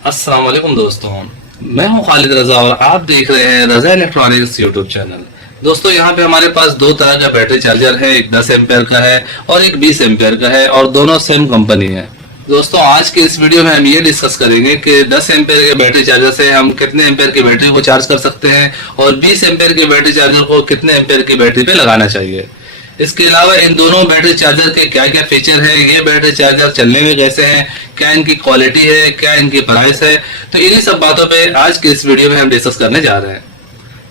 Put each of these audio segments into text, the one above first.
अस्सलाम वालेकुम दोस्तों, मैं हूं खालिद रजा और आप देख रहे हैं रजा इलेक्ट्रॉनिक्स यूट्यूब चैनल। दोस्तों यहाँ पे हमारे पास दो तरह का बैटरी चार्जर है, एक 10 एम्पेयर का है और एक 20 एम्पेयर का है और दोनों सेम कंपनी है। दोस्तों आज के इस वीडियो में हम ये डिस्कस करेंगे कि 10 एम्पेयर के बैटरी चार्जर से हम कितने एम्पेयर की बैटरी को चार्ज कर सकते हैं और 20 एम्पेयर के बैटरी चार्जर को कितने एम्पेयर की बैटरी पे लगाना चाहिए। इसके अलावा इन दोनों बैटरी चार्जर के क्या क्या फीचर है, ये बैटरी चार्जर चलने में कैसे हैं, क्या इनकी क्वालिटी है, क्या इनकी प्राइस है, तो इन्हीं सब बातों पे आज के इस वीडियो में हम डिस्कस करने जा रहे हैं।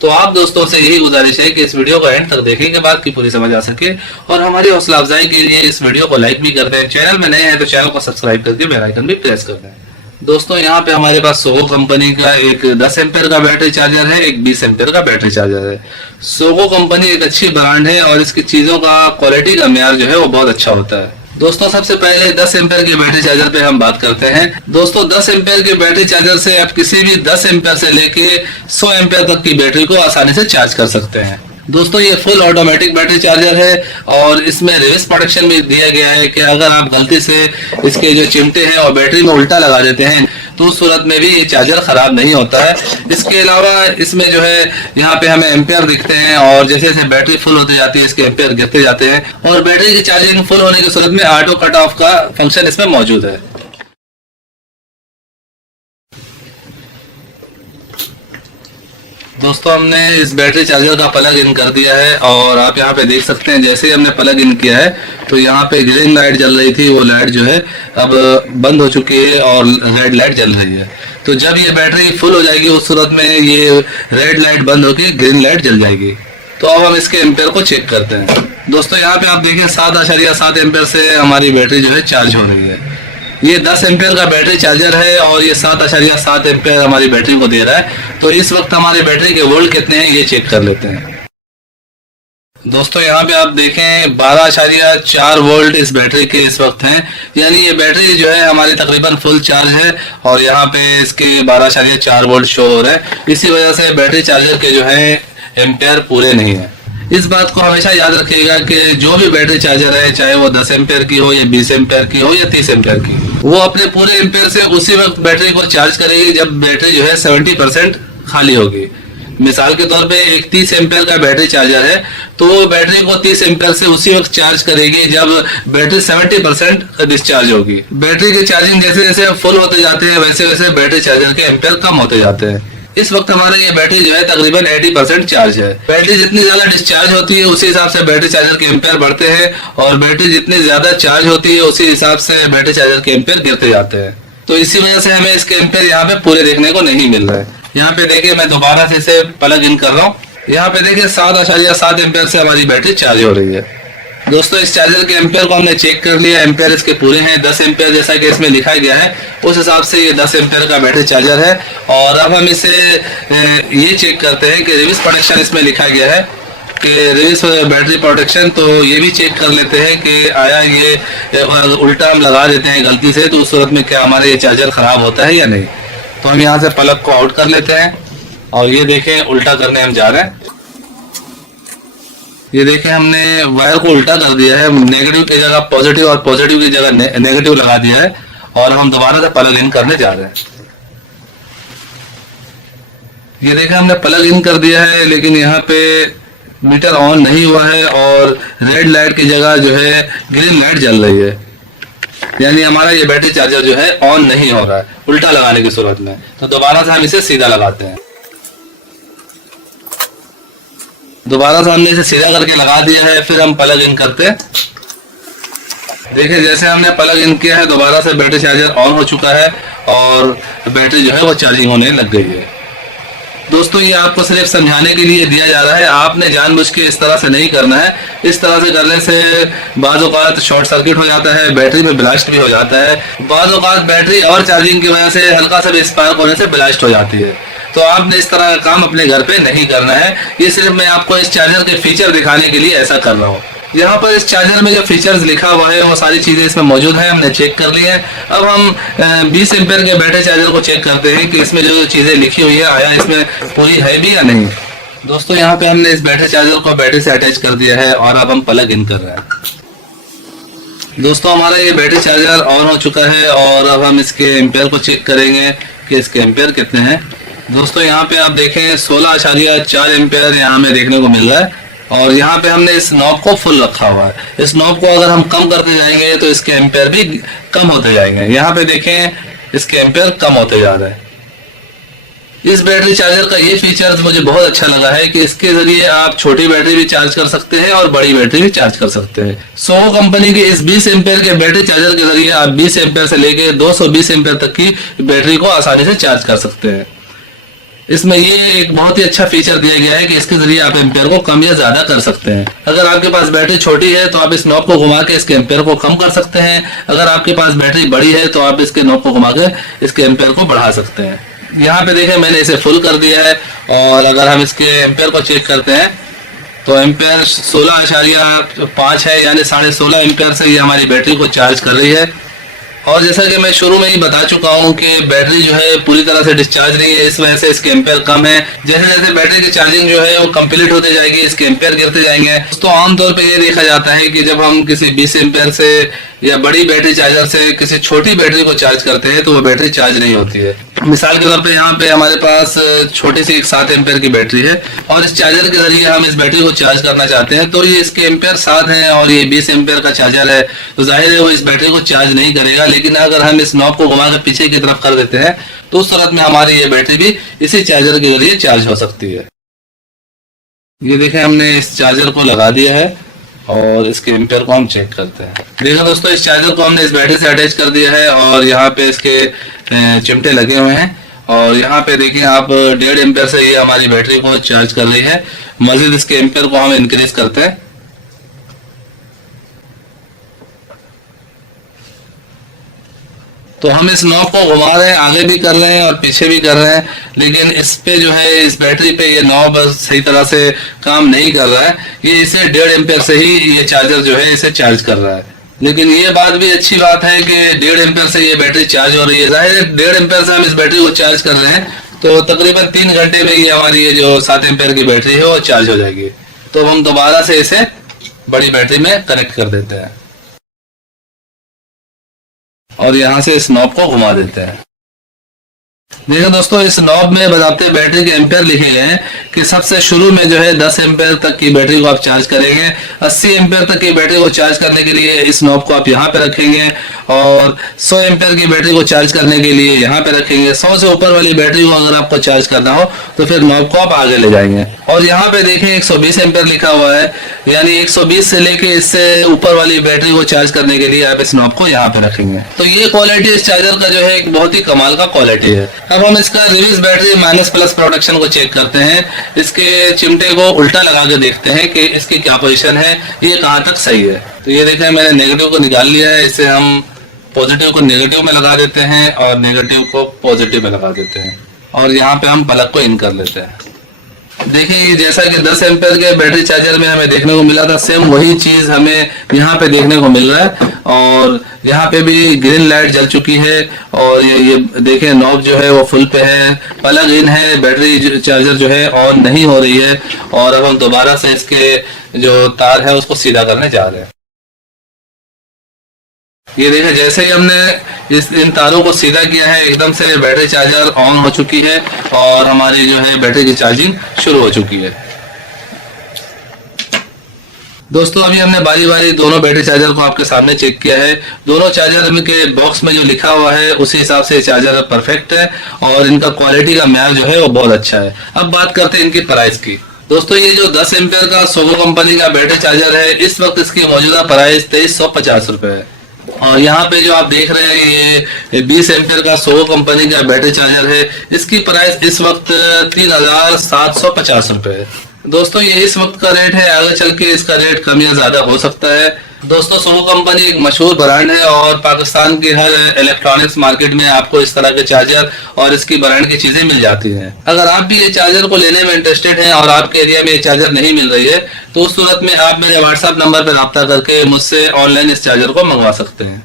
तो आप दोस्तों से यही गुजारिश है कि इस वीडियो को एंड तक देखने के बाद की पूरी समझ आ सके और हमारी हौसला अफजाई के लिए इस वीडियो को लाइक भी कर दें। चैनल में नए हैं तो चैनल को सब्सक्राइब करके बेल आइकन भी प्रेस कर दें। दोस्तों यहाँ पे हमारे पास सोगो कंपनी का एक 10 एम्पेयर का बैटरी चार्जर है, एक 20 एम्पेयर का बैटरी चार्जर है। सोगो कंपनी एक अच्छी ब्रांड है और इसकी चीजों का क्वालिटी का मेयार जो है वो बहुत अच्छा होता है। दोस्तों सबसे पहले 10 एम्पेयर के बैटरी चार्जर पे हम बात करते हैं। दोस्तों 10 एम्पेयर के बैटरी चार्जर से आप किसी भी 10 एम्पेयर से लेके 100 एम्पेयर तक की बैटरी को आसानी से चार्ज कर सकते हैं। दोस्तों ये फुल ऑटोमेटिक बैटरी चार्जर है और इसमें रिवर्स प्रोटेक्शन भी दिया गया है कि अगर आप गलती से इसके जो चिमटे हैं और बैटरी में उल्टा लगा देते हैं तो उस सूरत में भी ये चार्जर खराब नहीं होता है। इसके अलावा इसमें जो है यहाँ पे हमें एम्पेयर दिखते हैं और जैसे जैसे बैटरी फुल होती जाती है इसके एम्पेयर गिरते जाते हैं और बैटरी की चार्जिंग फुल होने की सूरत में ऑटो कट ऑफ का फंक्शन इसमें मौजूद है। दोस्तों हमने इस बैटरी चार्जर का प्लग इन कर दिया है और आप यहाँ पे देख सकते हैं जैसे ही हमने प्लग इन किया है तो यहाँ पे ग्रीन लाइट जल रही थी, वो लाइट जो है अब बंद हो चुकी है और रेड लाइट जल रही है। तो जब ये बैटरी फुल हो जाएगी उस सूरत में ये रेड लाइट बंद होकर ग्रीन लाइट जल जाएगी। तो अब हम इसके एम्पेयर को चेक करते हैं। दोस्तों यहाँ पे आप देखिए 7.7 एम्पेयर से हमारी बैटरी जो है चार्ज हो रही है। ये 10 एम्पेयर का बैटरी चार्जर है और ये 7.7 एम्पेयर हमारी बैटरी को दे रहा है। तो इस वक्त हमारी बैटरी के वोल्ट कितने हैं ये चेक कर लेते हैं। दोस्तों यहाँ पे आप देखें 12.4 वोल्ट इस बैटरी के इस वक्त हैं, यानी ये बैटरी जो है हमारी तकरीबन फुल चार्ज है और यहाँ पे इसके 12.4 वोल्ट शो हो रहा है। इसी वजह से बैटरी चार्जर के जो है एम्पेयर पूरे नहीं है। इस बात को हमेशा याद रखिएगा कि जो भी बैटरी चार्जर है चाहे वो 10 एम्पेयर की हो या 20 एम्पेयर की हो या 30 एम्पेयर की, वो अपने पूरे एम्पेयर से उसी वक्त बैटरी को चार्ज करेगी जब बैटरी जो है 70% खाली होगी। मिसाल के तौर पे एक 30 एम्पेयर का बैटरी चार्जर है तो वो बैटरी को 30 एम्पेयर से उसी वक्त चार्ज करेगी जब बैटरी 70% डिस्चार्ज होगी। बैटरी की चार्जिंग जैसे जैसे फुल होते जाते हैं वैसे वैसे बैटरी चार्जर के एम्पेयर कम होते जाते हैं। इस वक्त हमारा ये बैटरी जो है तकरीबन 80% चार्ज है। बैटरी जितनी ज्यादा डिस्चार्ज होती है उसी हिसाब से बैटरी चार्जर के एम्पेयर बढ़ते हैं और बैटरी जितनी ज्यादा चार्ज होती है उसी हिसाब से बैटरी चार्जर के एम्पेयर गिरते जाते हैं। तो इसी वजह से हमें इसके एम्पेयर यहाँ पे पूरे देखने को नहीं मिल रहा है। यहाँ पे देखिए मैं दोबारा से इसे प्लग इन कर रहा हूँ। यहाँ पे देखिए 7.7 एम्पेयर से हमारी बैटरी चार्ज हो रही है। दोस्तों इस चार्जर के एम्पेयर को हमने चेक कर लिया, एम्पेयर इसके पूरे हैं 10 एम्पेयर जैसा कि इसमें लिखा गया है उस हिसाब से ये 10 एम्पेयर का बैटरी चार्जर है। और अब हम इसे ये चेक करते हैं कि रिवर्स प्रोटेक्शन इसमें लिखा गया है कि रिवर्स बैटरी प्रोटेक्शन, तो ये भी चेक कर लेते हैं कि आया ये उल्टा हम लगा देते हैं गलती से तो उस सूरत में क्या हमारा ये चार्जर खराब होता है या नहीं। तो हम यहाँ से प्लग को आउट कर लेते हैं और ये देखें उल्टा करने हम जा रहे हैं। ये देखें हमने वायर को उल्टा कर दिया है, नेगेटिव की जगह पॉजिटिव और पॉजिटिव की जगह नेगेटिव लगा दिया है और हम दोबारा से प्लग इन करने जा रहे हैं। ये देखें हमने प्लग इन कर दिया है लेकिन यहाँ पे मीटर ऑन नहीं हुआ है और रेड लाइट की जगह जो है ग्रीन लाइट जल रही है, यानी हमारा ये बैटरी चार्जर जो है ऑन नहीं हो रहा है उल्टा लगाने की सूरत में। तो दोबारा से हम इसे सीधा लगाते हैं। दोबारा से हमने इसे सीधा करके लगा दिया है, फिर हम प्लग इन करते हैं। देखिए जैसे हमने प्लग इन किया है दोबारा से बैटरी चार्जर ऑन हो चुका है और बैटरी जो है वो चार्जिंग होने लग गई है। दोस्तों ये आपको सिर्फ समझाने के लिए दिया जा रहा है, आपने जानबूझ के इस तरह से नहीं करना है। इस तरह से करने से बाज़ औक़ात शॉर्ट सर्किट हो जाता है, बैटरी में ब्लास्ट भी हो जाता है। बाज़ औक़ात बैटरी और चार्जिंग की वजह से हल्का सा भी स्पार्क होने से ब्लास्ट हो जाती है। तो आपने इस तरह का काम अपने घर पे नहीं करना है। ये सिर्फ मैं आपको इस चार्जर के फीचर दिखाने के लिए ऐसा कर रहा हूँ। यहाँ पर इस चार्जर में जो फीचर्स लिखा हुआ है वो सारी चीजें इसमें मौजूद है, हमने चेक कर ली है। अब हम 20 एम्पेयर के बैटरी चार्जर को चेक करते हैं कि इसमें जो चीजें लिखी हुई है आया इसमें पूरी है भी या नहीं। दोस्तों यहाँ पे हमने इस बैटरी चार्जर को बैटरी से अटैच कर दिया है और अब हम प्लग इन कर रहे हैं। दोस्तों हमारा ये बैटरी चार्जर ऑन हो चुका है और अब हम इसके एम्पेयर को चेक करेंगे कि इसके एम्पेयर कितने हैं। दोस्तों यहाँ पे आप देखें 16.4 एम्पेयर यहाँ हमें देखने को मिल रहा है और यहाँ पे हमने इस नॉब को फुल रखा हुआ है। इस नॉब को अगर हम कम करते जाएंगे तो इसके एम्पेयर भी कम होते जाएंगे। यहाँ पे देखें इसके एम्पेयर कम होते जा रहे हैं। इस बैटरी चार्जर का ये फीचर मुझे बहुत अच्छा लगा है कि इसके जरिए आप छोटी बैटरी भी चार्ज कर सकते हैं और बड़ी बैटरी भी चार्ज कर सकते हैं। सोहो कंपनी के इस 20 एम्पेयर के बैटरी चार्जर के जरिए आप 20 एम्पेयर से लेकर 220 एम्पेयर तक की बैटरी को आसानी से चार्ज कर सकते हैं। इसमें ये एक बहुत ही अच्छा फीचर दिया गया है कि इसके जरिए आप एम्पेयर को कम या ज्यादा कर सकते हैं। अगर आपके पास बैटरी छोटी है तो आप इस नॉब को घुमा के इसके एम्पेयर को कम कर सकते हैं। अगर आपके पास बैटरी बड़ी है तो आप इसके नॉब को घुमा के इसके एम्पेयर को बढ़ा सकते हैं। यहाँ पे देखें मैंने इसे फुल कर दिया है और अगर हम इसके एम्पेयर को चेक करते हैं तो एम्पेयर 16.5 है, यानी 16.5 एम्पेयर से ये हमारी बैटरी को चार्ज कर रही है। और जैसा कि मैं शुरू में ही बता चुका हूँ कि बैटरी जो है पूरी तरह से डिस्चार्ज नहीं है, इस वजह से इसके एम्पेयर कम है। जैसे जैसे बैटरी की चार्जिंग जो है वो कंप्लीट होते जाएगी इसके एम्पेयर गिरते जाएंगे। तो आमतौर पे ये देखा जाता है कि जब हम किसी 20 एम्पेयर से या बड़ी बैटरी चार्जर से किसी छोटी बैटरी को चार्ज करते हैं तो वो बैटरी चार्ज नहीं होती है। मिसाल के तौर पे यहाँ पे हमारे पास छोटी सी 7 एम्पेयर की बैटरी है और इस चार्जर के जरिए हम इस बैटरी को चार्ज करना चाहते हैं तो ये इसके एम्पेयर 7 है और ये 20 एम्पेयर का चार्जर है, तो जाहिर है वो इस बैटरी को चार्ज नहीं करेगा। लेकिन अगर हम इस नॉब को घुमा कर पीछे की तरफ कर देते हैं तो उस सूरत में हमारी ये बैटरी भी इसी चार्जर के जरिए चार्ज हो सकती है। ये देखें हमने इस चार्जर को लगा दिया है और इसके एम्पेयर को हम चेक करते हैं। देखो दोस्तों इस चार्जर को हमने इस बैटरी से अटैच कर दिया है और यहाँ पे इसके चिमटे लगे हुए हैं और यहाँ पे देखिए आप 1.5 एम्पेयर से ये हमारी बैटरी को चार्ज कर रही है। मजीद इसके एम्पेयर को हम इंक्रीज करते हैं। तो हम इस नॉब को घुमा रहे हैं, आगे भी कर रहे हैं और पीछे भी कर रहे हैं, लेकिन इस पे जो है इस बैटरी पे ये नॉब सही तरह से काम नहीं कर रहा है। ये इसे 1.5 एम्पेयर से ही ये चार्जर जो है इसे चार्ज कर रहा है। लेकिन ये बात भी अच्छी बात है कि 1.5 एम्पेयर से ये बैटरी चार्ज हो रही है। जाहिर है 1.5 एम्पेयर से हम इस बैटरी को चार्ज कर रहे हैं तो तकरीबन 3 घंटे में ये हमारी ये जो 7 एम्पेयर की बैटरी है वो चार्ज हो जाएगी। तो हम दोबारा से इसे बड़ी बैटरी में कनेक्ट कर देते हैं और यहाँ से इस नॉब को घुमा देते हैं। देखो दोस्तों इस नॉब में बजाते बैटरी के एम्पेयर लिखे गए हैं कि सबसे शुरू में जो है 10 एम्पेयर तक की बैटरी को आप चार्ज करेंगे। 80 एम्पेयर तक की बैटरी को चार्ज करने के लिए इस नॉब को आप यहाँ पे रखेंगे और 100 एम्पेयर की बैटरी को चार्ज करने के लिए यहाँ पे रखेंगे। 100 से ऊपर वाली बैटरी को अगर आपको चार्ज करना हो तो फिर नॉब को आप आगे ले जाएंगे। और यहाँ पे देखें 120 एम्पेयर लिखा हुआ है, यानी 120 से लेके इससे ऊपर वाली बैटरी को चार्ज करने के लिए आप इस नॉब को यहाँ पे रखेंगे। तो ये क्वालिटी इस चार्जर का जो है एक बहुत ही कमाल का क्वालिटी है। अब हम इसका reverse battery minus plus protection को चेक करते हैं। इसके चिमटे को उल्टा लगा के देखते हैं कि इसकी क्या पोजीशन है, ये कहाँ तक सही है। तो ये देखें मैंने नेगेटिव को निकाल लिया है, इसे हम पॉजिटिव को नेगेटिव में लगा देते हैं और नेगेटिव को पॉजिटिव में लगा देते हैं और यहाँ पे हम प्लग को इन कर लेते हैं। देखिए जैसा कि 10 एम्पेयर के बैटरी चार्जर में हमें देखने को मिला था, सेम वही चीज हमें यहाँ पे देखने को मिल रहा है और यहाँ पे भी ग्रीन लाइट जल चुकी है और ये देखें नॉब जो है वो फुल पे है, प्लग इन है, बैटरी चार्जर जो है ऑन नहीं हो रही है। और अब हम दोबारा से इसके जो तार है उसको सीधा करने जा रहे हैं। ये देखिए जैसे ही हमने इन तारों को सीधा किया है एकदम से बैटरी चार्जर ऑन हो चुकी है और हमारी जो है बैटरी की चार्जिंग शुरू हो चुकी है। दोस्तों अभी हमने बारी बारी दोनों बैटरी चार्जर को आपके सामने चेक किया है। दोनों चार्जर के बॉक्स में जो लिखा हुआ है उसी हिसाब से चार्जर परफेक्ट है और इनका क्वालिटी का म्यार जो है वो बहुत अच्छा है। अब बात करते हैं इनकी प्राइस की। दोस्तों ये जो 10 एम्पेयर का सोहो कंपनी का बैटरी चार्जर है इस वक्त इसकी मौजूदा प्राइस 2350 रुपए है। और यहाँ पे जो आप देख रहे हैं ये 20 एम्पेयर का सोहो कंपनी का बैटरी चार्जर है, इसकी प्राइस इस वक्त 3750 रुपए है। दोस्तों ये इस वक्त का रेट है, आगे चल के इसका रेट कम या ज्यादा हो सकता है। दोस्तों सोहो कंपनी एक मशहूर ब्रांड है और पाकिस्तान के हर इलेक्ट्रॉनिक्स मार्केट में आपको इस तरह के चार्जर और इसकी ब्रांड की चीजें मिल जाती हैं। अगर आप भी ये चार्जर को लेने में इंटरेस्टेड हैं और आपके एरिया में ये चार्जर नहीं मिल रही है तो उस सूरत में आप मेरे व्हाट्सएप नंबर पर रब्ता करके मुझसे ऑनलाइन इस चार्जर को मंगवा सकते हैं।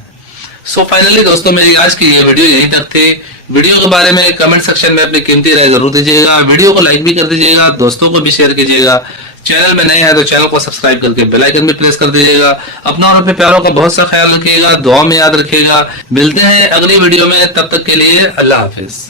सो फाइनली दोस्तों मेरी आज की ये वीडियो यहीं तक थी। वीडियो के बारे में कमेंट सेक्शन में अपनी कीमती राय जरूर दीजिएगा। वीडियो को लाइक भी कर दीजिएगा, दोस्तों को भी शेयर कीजिएगा। चैनल में नए हैं तो चैनल को सब्सक्राइब करके बेल आइकन भी प्रेस कर दीजिएगा। अपना और अपने प्यारों का बहुत सा ख्याल रखिएगा, दुआ में याद रखिएगा। मिलते हैं अगली वीडियो में, तब तक के लिए अल्लाह हाफिज।